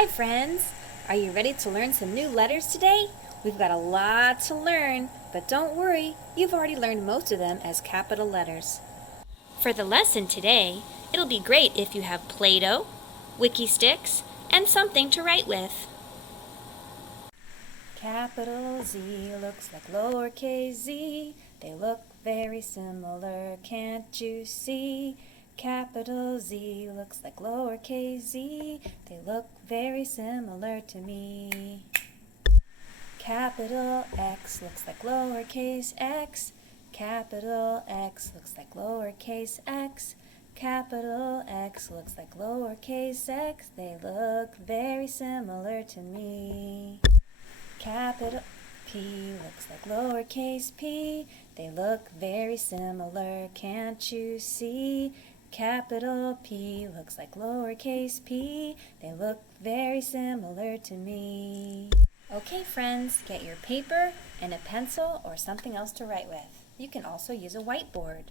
Hi friends! Are you ready to learn some new letters today? We've got a lot to learn, but don't worry, you've already learned most of them as capital letters. For the lesson today, it'll be great if you have Play-Doh, wikki sticks, and something to write with. Capital Z looks like lowercase z. They look very similar, can't you see? Capital Z looks like lowercase z. They look very similar to me. Capital X looks like lowercase x. Capital X looks like lowercase x. Capital X looks like lowercase x. They look very similar to me. Capital P looks like lowercase p. They look very similar, can't you see? Capital P looks like lowercase p. They look very similar to me. Okay friends, get your paper and a pencil or something else to write with. You can also use a whiteboard.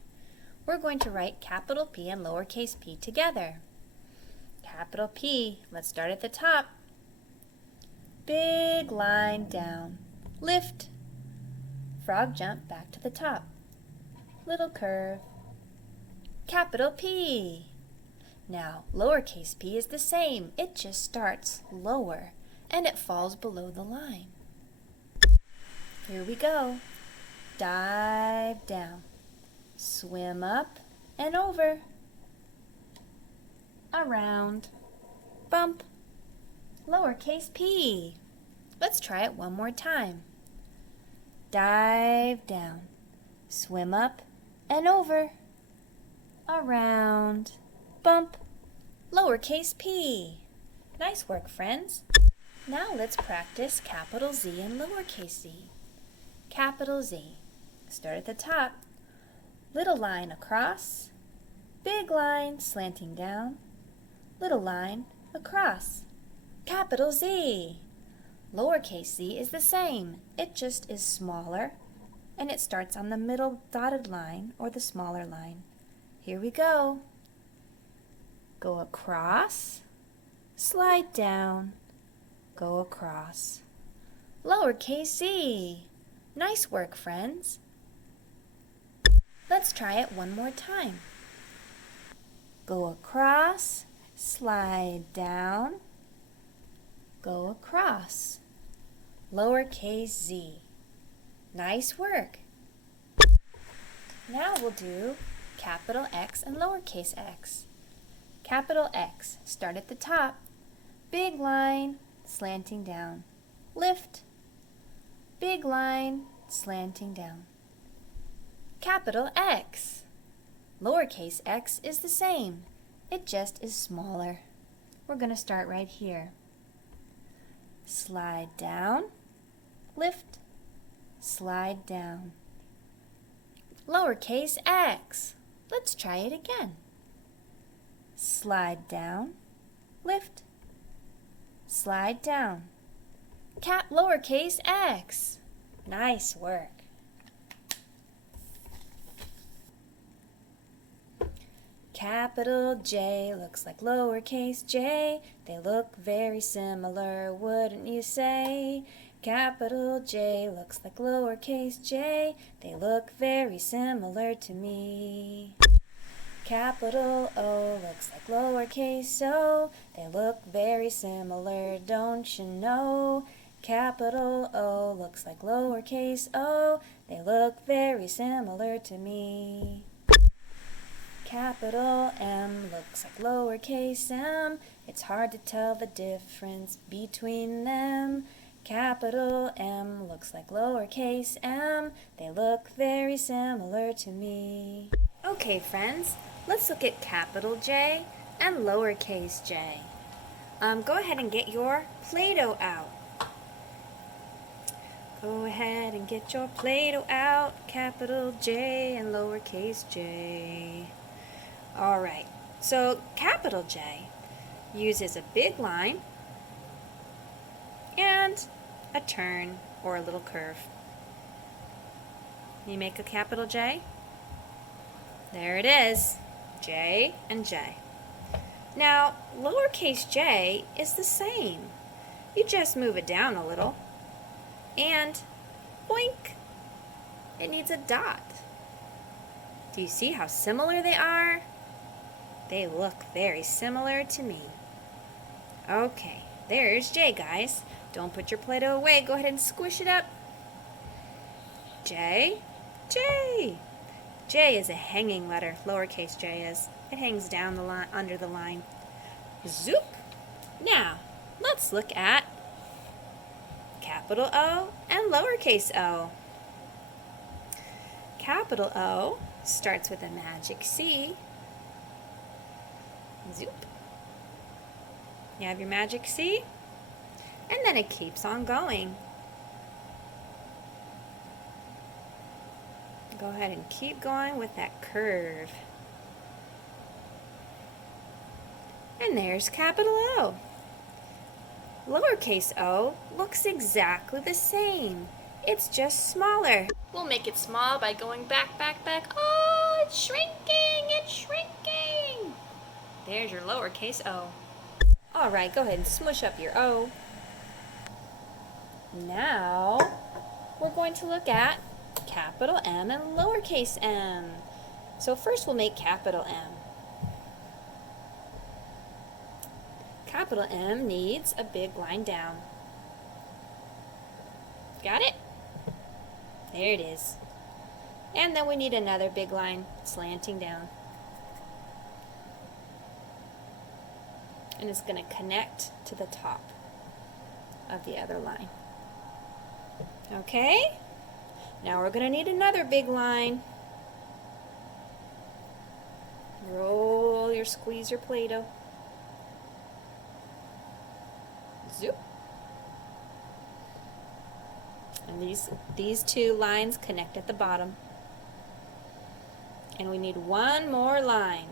We're going to write capital P and lowercase p together. Capital P, let's start at the top. Big line down, lift, frog jump back to the top, little curve, capital P. Now, lowercase p is the same, it just starts lower and it falls below the line. Here we go. Dive down, swim up and over, around, bump, lowercase p. Let's try it one more time. Dive down, swim up and over, around, bump, lowercase p. Nice work, friends. Now let's practice capital Z and lowercase z. Capital Z. Start at the top. Little line across, big line slanting down, little line across. Capital Z. Lowercase z is the same. It just is smaller and it starts on the middle dotted line or the smaller line. Here we go. Go across, slide down, go across. Lowercase z. Nice work, friends. Let's try it one more time. Go across, slide down, go across. Lowercase z. Nice work. Now we'll do capital X and lowercase x. Capital X, start at the top. Big line, slanting down. Lift. Big line, slanting down. Capital X. Lowercase x is the same. It just is smaller. We're going to start right here. Slide down, lift, slide down. Lowercase x. Let's try it again. Slide down, lift, slide down. Lowercase x. Nice work. Capital J looks like lowercase j. They look very similar, wouldn't you say? Capital J looks like lowercase j. They look very similar to me. Capital O looks like lowercase o. They look very similar, don't you know? Capital O looks like lowercase o. They look very similar to me. Capital M looks like lowercase m. It's hard to tell the difference between them. Capital M looks like lowercase m. They look very similar to me. Okay, friends, let's look at capital J and lowercase j. Go ahead and get your Play-Doh out. Go ahead and get your Play-Doh out. Capital J and lowercase j. Alright, so capital J uses a big line and a turn or a little curve. You make a capital J? There it is. J and J. Now, lowercase j is the same. You just move it down a little, and boink, it needs a dot. Do you see how similar they are? They look very similar to me. Okay, there's J, guys. Don't put your Play-Doh away. Go ahead and squish it up. J, J. J is a hanging letter, lowercase j is. It hangs down the line, under the line. Zoop. Now, let's look at capital O and lowercase o. Capital O starts with a magic C. Zoop. You have your magic C, and then it keeps on going. Go ahead and keep going with that curve. And there's capital O. Lowercase o looks exactly the same. It's just smaller. We'll make it small by going back, back, back. Oh, it's shrinking, it's shrinking. There's your lowercase o. All right, go ahead and smush up your O. Now, we're going to look at capital M and lowercase m. So first we'll make capital M. Capital M needs a big line down. Got it? There it is. And then we need another big line slanting down. And it's going to connect to the top of the other line. Okay? Now we're going to need another big line. Squeeze your Play-Doh. Zoop. And these two lines connect at the bottom. And we need one more line.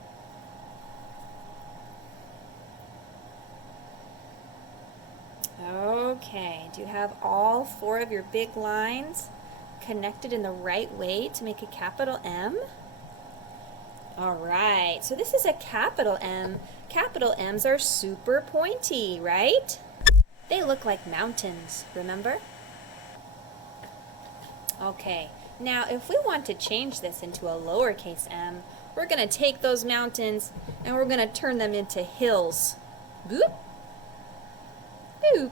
Okay, do you have all four of your big lines connected in the right way to make a capital M? All right, so this is a capital M. Capital M's are super pointy, right? They look like mountains, remember? Okay, now if we want to change this into a lowercase m, we're going to take those mountains and we're going to turn them into hills. Boop. Boop.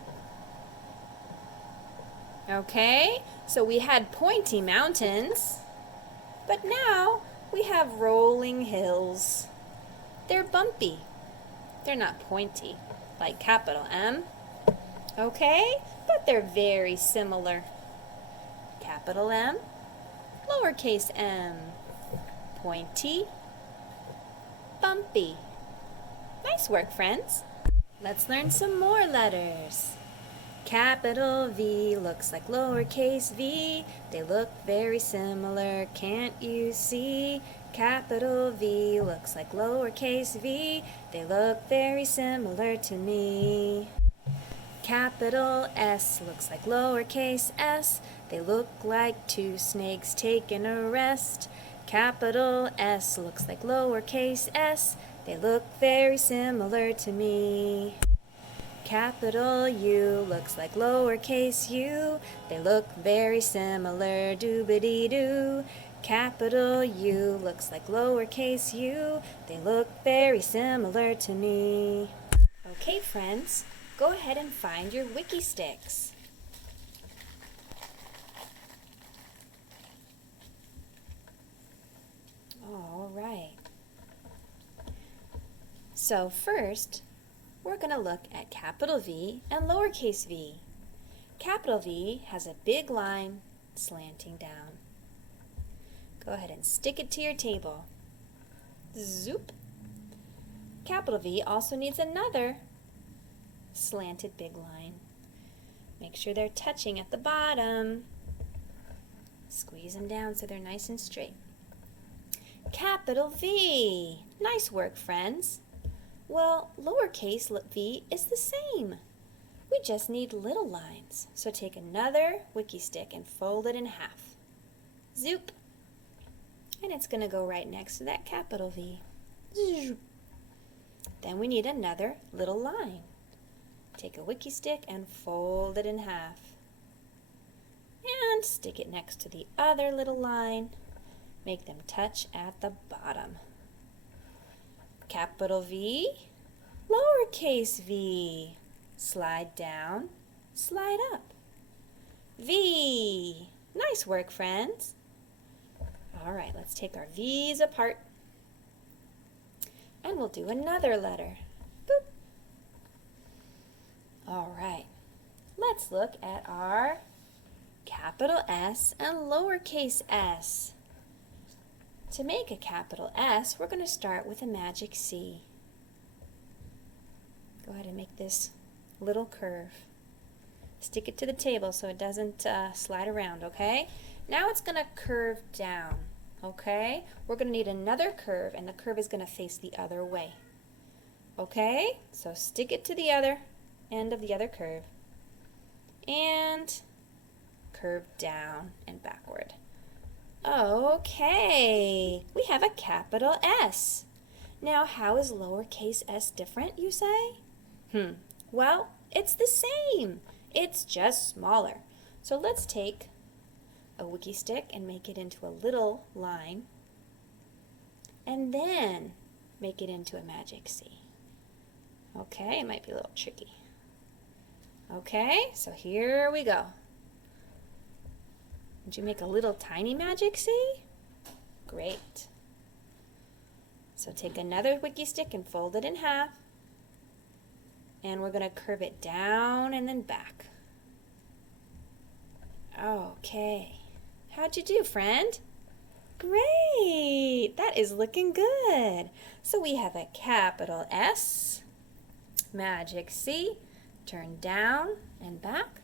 Okay, so we had pointy mountains, but now we have rolling hills. They're bumpy. They're not pointy like capital M. Okay, but they're very similar. Capital M, lowercase m. Pointy, bumpy. Nice work, friends. Let's learn some more letters. Capital V looks like lowercase v. They look very similar, can't you see? Capital V looks like lowercase v. They look very similar to me. Capital S looks like lowercase s. They look like two snakes taking a rest. Capital S looks like lowercase s. They look very similar to me. Capital U looks like lowercase u. They look very similar, doobity-doo. Capital U looks like lowercase u. They look very similar to me. Okay, friends, go ahead and find your wikki sticks. All right. So first, we're going to look at capital V and lowercase v. Capital V has a big line slanting down. Go ahead and stick it to your table. Zoop. Capital V also needs another slanted big line. Make sure they're touching at the bottom. Squeeze them down so they're nice and straight. Capital V. Nice work, friends. Well, lowercase v is the same. We just need little lines. So take another wikki stick and fold it in half. Zoop. And it's going to go right next to that capital V. Zoop. Then we need another little line. Take a wikki stick and fold it in half. And stick it next to the other little line. Make them touch at the bottom. Capital V, lowercase v. Slide down, slide up. V. Nice work, friends. All right, let's take our V's apart. And we'll do another letter. Boop. All right, let's look at our capital S and lowercase s. To make a capital S, we're going to start with a magic C. Go ahead and make this little curve. Stick it to the table so it doesn't slide around, okay? Now it's going to curve down, okay? We're going to need another curve, and the curve is going to face the other way. Okay? So stick it to the other end of the other curve. And curve down and backward. Okay, we have a capital S. Now, how is lowercase s different, you say? Well, it's the same. It's just smaller. So let's take a wikki stick and make it into a little line, and then make it into a magic C. Okay, it might be a little tricky. Okay, so here we go. Did you make a little tiny magic C? Great. So take another wikki stick and fold it in half. And we're going to curve it down and then back. Okay. How'd you do, friend? Great. That is looking good. So we have a capital S, magic C, turn down and back,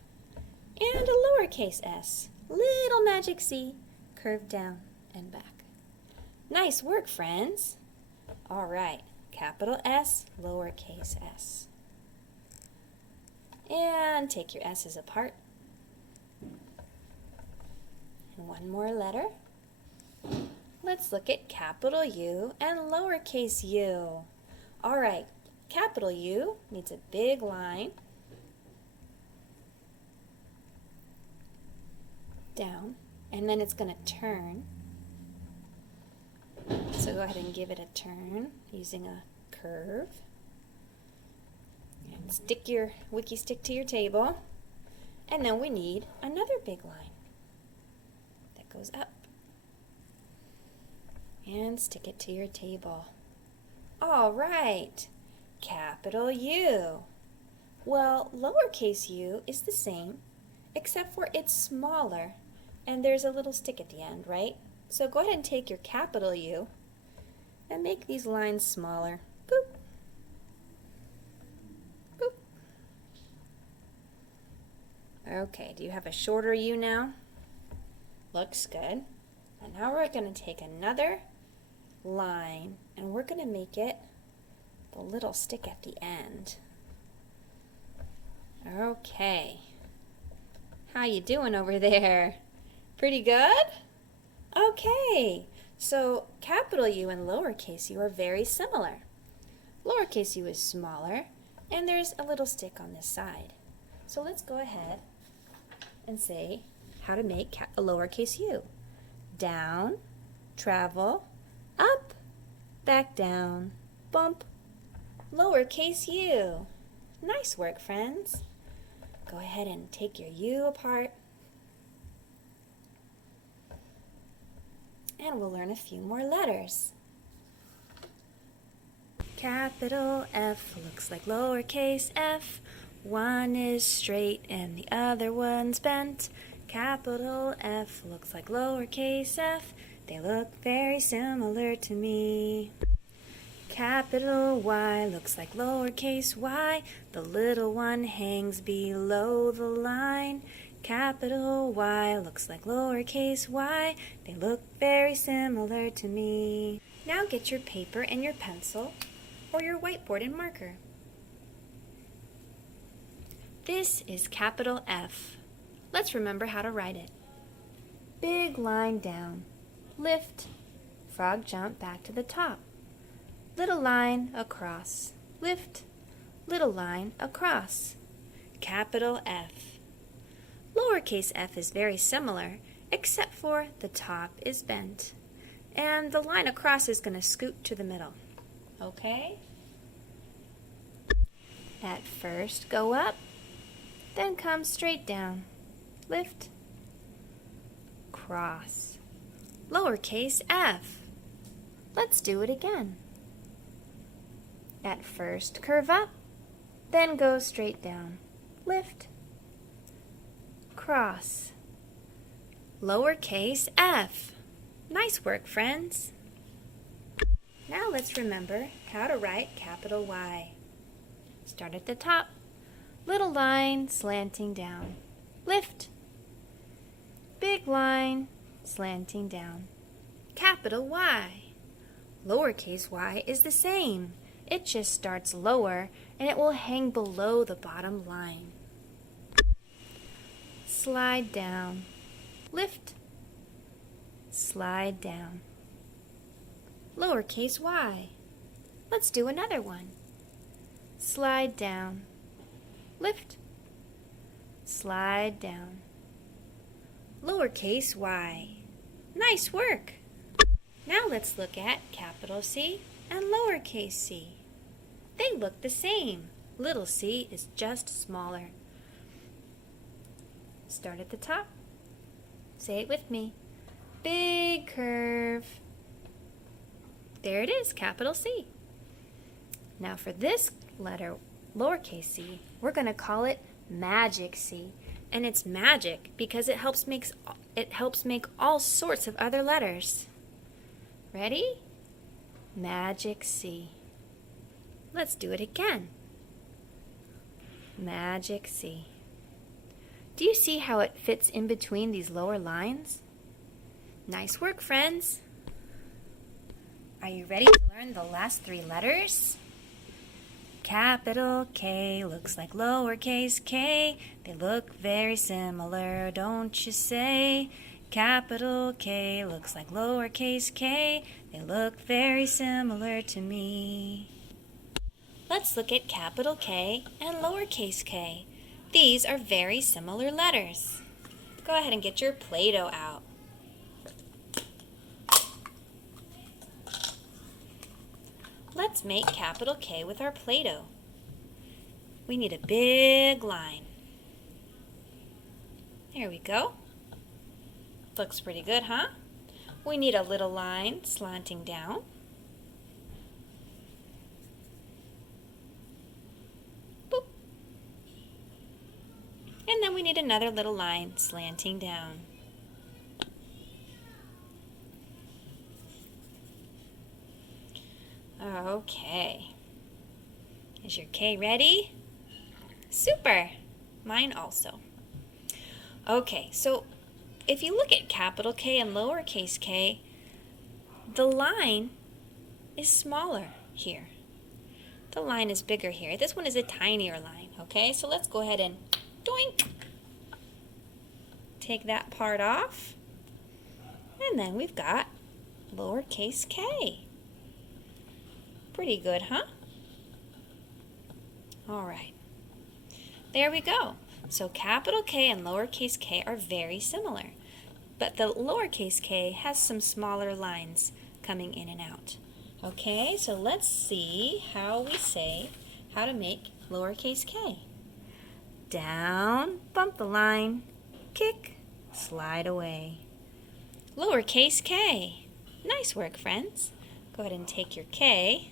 and a lowercase s. Little magic C, curve down and back. Nice work, friends. All right, capital S, lowercase s. And take your s's apart. And one more letter. Let's look at capital U and lowercase u. All right, capital U needs a big line down, and then it's going to turn. So go ahead and give it a turn using a curve. And stick your wikki stick to your table. And then we need another big line that goes up. And stick it to your table. All right, capital U. Well, lowercase u is the same, except for it's smaller, and there's a little stick at the end, right? So go ahead and take your capital U and make these lines smaller. Boop. Boop. Okay, do you have a shorter U now? Looks good. And now we're going to take another line, and we're going to make it the little stick at the end. Okay. How you doing over there? Pretty good? Okay. So capital U and lowercase u are very similar. Lowercase u is smaller, and there's a little stick on this side. So let's go ahead and say how to make a lowercase u. Down, travel, up, back down, bump, lowercase u. Nice work, friends. Go ahead and take your u apart. And we'll learn a few more letters. Capital F looks like lowercase f. One is straight and the other one's bent. Capital F looks like lowercase f. They look very similar to me. Capital Y looks like lowercase y. The little one hangs below the line. Capital Y looks like lowercase y. They look very similar to me. Now get your paper and your pencil or your whiteboard and marker. This is capital F. Let's remember how to write it. Big line down. Lift. Frog jump back to the top. little line across. Lift, little line across. Capital F. Lowercase f is very similar, except for the top is bent. And the line across is going to scoot to the middle. Okay? At first, go up, then come straight down. Lift, cross. Lowercase f. Let's do it again. At first, curve up, then go straight down. Lift, cross. Lowercase f. Nice work, friends. Now let's remember how to write capital Y. Start at the top. Little line slanting down. Lift. Big line slanting down. Capital Y. Lowercase y is the same. It just starts lower and it will hang below the bottom line. Slide down. Lift. Slide down. Lowercase y. Let's do another one. Slide down. Lift. Slide down. Lowercase y. Nice work! Now let's look at capital C and lowercase c. They look the same. Little c is just smaller. Start at the top. Say it with me. Big curve. There it is, capital C. Now for this letter, lowercase c, we're going to call it magic C. And it's magic because it helps make all sorts of other letters. Ready? Magic C. Let's do it again. Magic C. Do you see how it fits in between these lower lines? Nice work, friends. Are you ready to learn the last three letters? Capital K looks like lowercase k. They look very similar, don't you say? Capital K looks like lowercase k. They look very similar to me. Let's look at capital K and lowercase k. These are very similar letters. Go ahead and get your Play-Doh out. Let's make capital K with our Play-Doh. We need a big line. There we go. Looks pretty good, huh? We need a little line slanting down. Boop. And then we need another little line slanting down. Okay. Is your K ready? Super! Mine also. Okay, so if you look at capital K and lowercase k, the line is smaller here. The line is bigger here. This one is a tinier line, okay? So let's go ahead and doink! Take that part off. And then we've got lowercase k. Pretty good, huh? All right. There we go. So capital K and lowercase k are very similar, but the lowercase k has some smaller lines coming in and out. Okay, so let's see how to make lowercase k. Down, bump the line, kick, slide away. Lowercase k. Nice work, friends. Go ahead and take your k.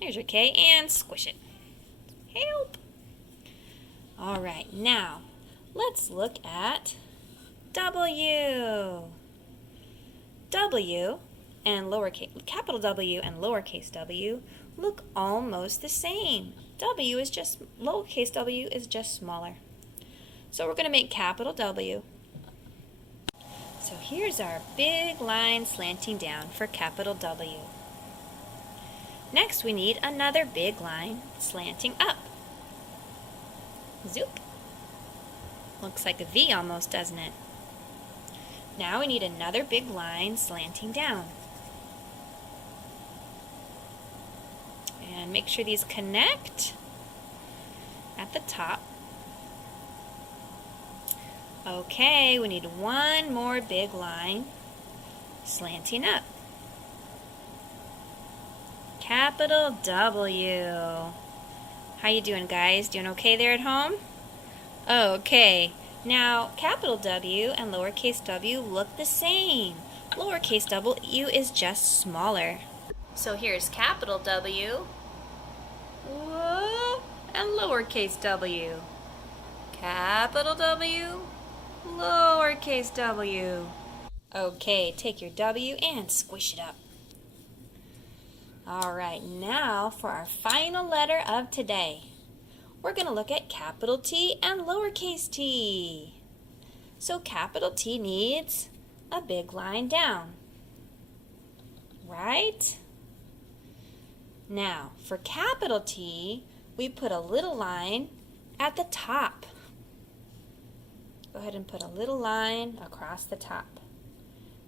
There's your K, and squish it. Help! All right, now let's look at W. W and capital W and lowercase w look almost the same. Lowercase w is just smaller. So we're going to make capital W. So here's our big line slanting down for capital W. Next, we need another big line slanting up. Zoop. Looks like a V almost, doesn't it? Now we need another big line slanting down. line. Make sure these connect at the top. Okay, we need one more big line slanting up. Capital W. How you doing, guys? Doing okay there at home? Okay. Now, capital W and lowercase w look the same. Lowercase w is just smaller. So here's capital W. Whoa, and lowercase w. Capital W, lowercase w. Okay, take your W and squish it up. All right, now for our final letter of today. We're going to look at capital T and lowercase t. So capital T needs a big line down, right? Now, for capital T, we put a little line at the top. Go ahead and put a little line across the top.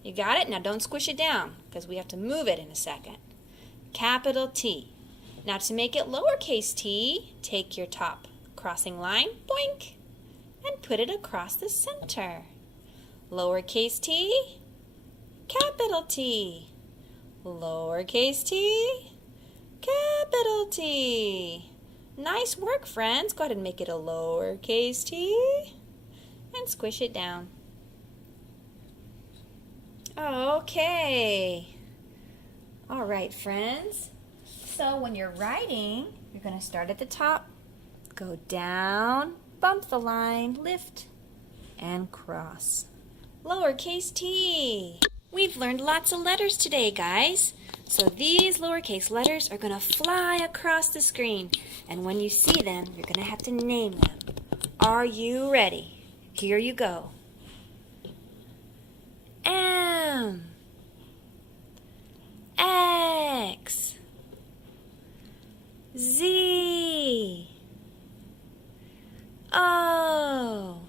You got it? Now don't squish it down because we have to move it in a second. Capital T. Now to make it lowercase t, take your top crossing line, boink, and put it across the center. Lowercase t, capital T. Lowercase t, capital T. Nice work, friends. Go ahead and make it a lowercase t and squish it down. Okay. All right, friends. So when you're writing, you're going to start at the top, go down, bump the line, lift, and cross. Lowercase t. We've learned lots of letters today, guys. So these lowercase letters are going to fly across the screen. And when you see them, you're going to have to name them. Are you ready? Here you go. M, X, Z, O,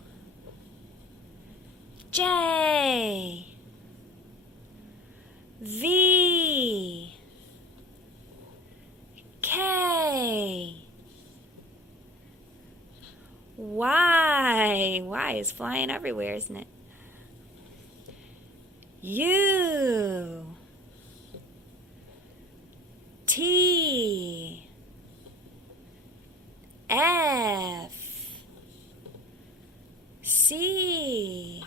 J, V, K, Y. Y is flying everywhere, isn't it? U, T, F, C,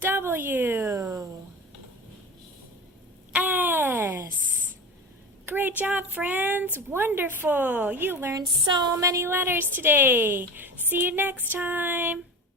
W, S. Great job, friends. Wonderful. You learned so many letters today. See you next time.